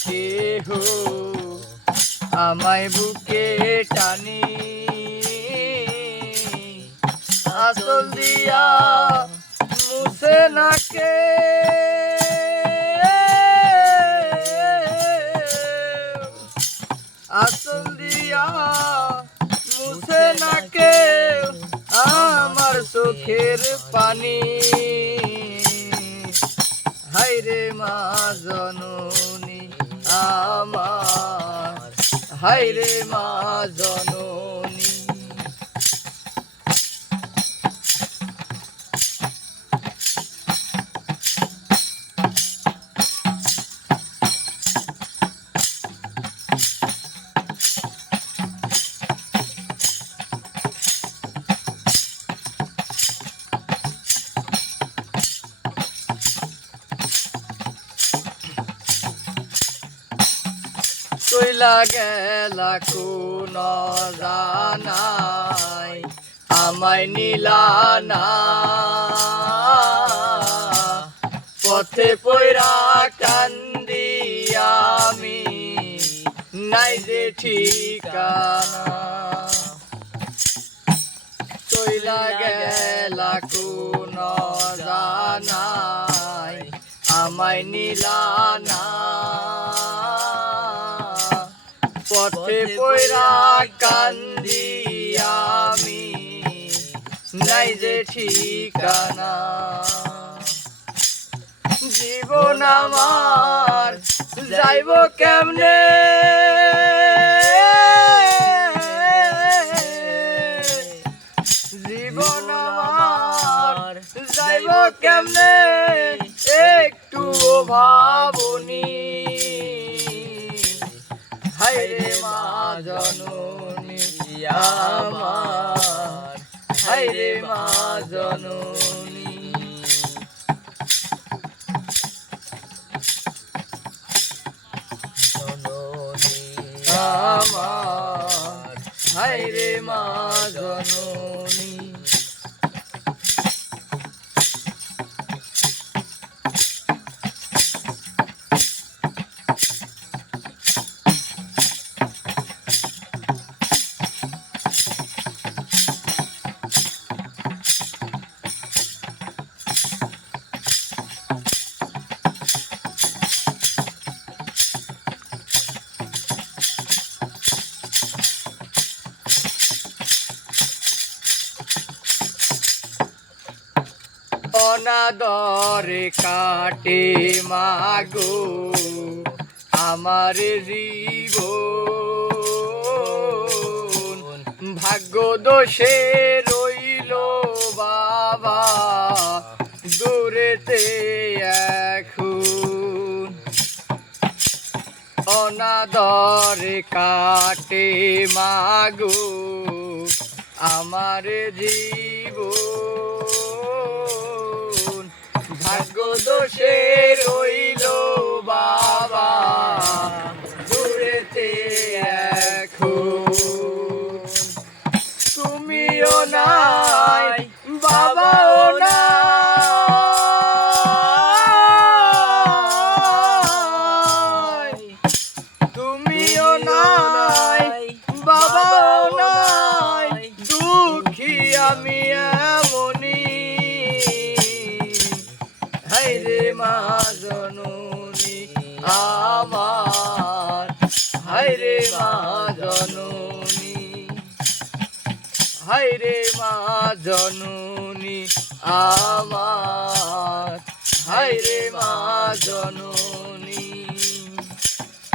কেহ আমায় বুকে টানি আসল দিয়া মুছে নাকে আসল দিয়া মুছে নাকে আমার চোখের পানি হায়রে মা জননী আমার হায়রে মা জননী চইলা গেলা কোন জানাই আমায় নিলা না পথে পয়রা কান্দি আমি নাই যে ঠিকানা চইলা গেলা কোন জানাই আমায় নিলা না পথে পয়রা কান্দি আমি নাই যে ঠিকানা জীবন আমার যাইব কেমনে জীবন আমার যাইব কেমনে একটু ভাবনি হায়রে মা জননী আমার হায়রে মা জননী আমার হায়রে মা জননী অনাদরে কাটে মাগো আমার জীবন ভাগ্য দোষে রইল বাবা দূরেতে এখন অনাদরে কাটে মাগো আমার জীবন ভাগ্য দোষে রইল বাবা দূরেতে এখন তুমিও নাই বাবাও নাই তুমিও নাই বাবাও নাই দুঃখী আমি এমনি হায়রে মা জননী আমার হায়রে মা জননী হায়রে মা জননী আমার হায়রে মা জননী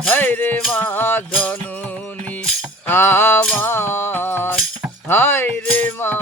হায়রে মা জননী আমার হায়রে মা